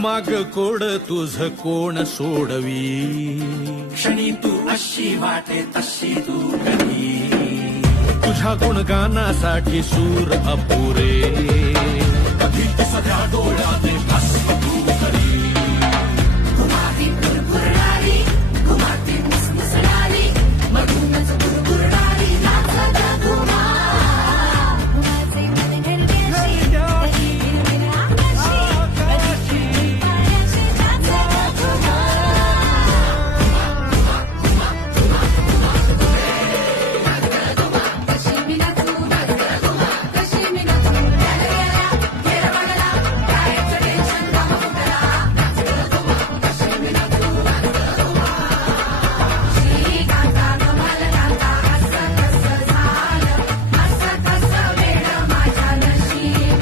माग कोड तुझ कोण सोडवी. क्षणी तू अशी वाटे तशी तू कधी. तुझ्या गुणगानासाठी सूर अपुरे.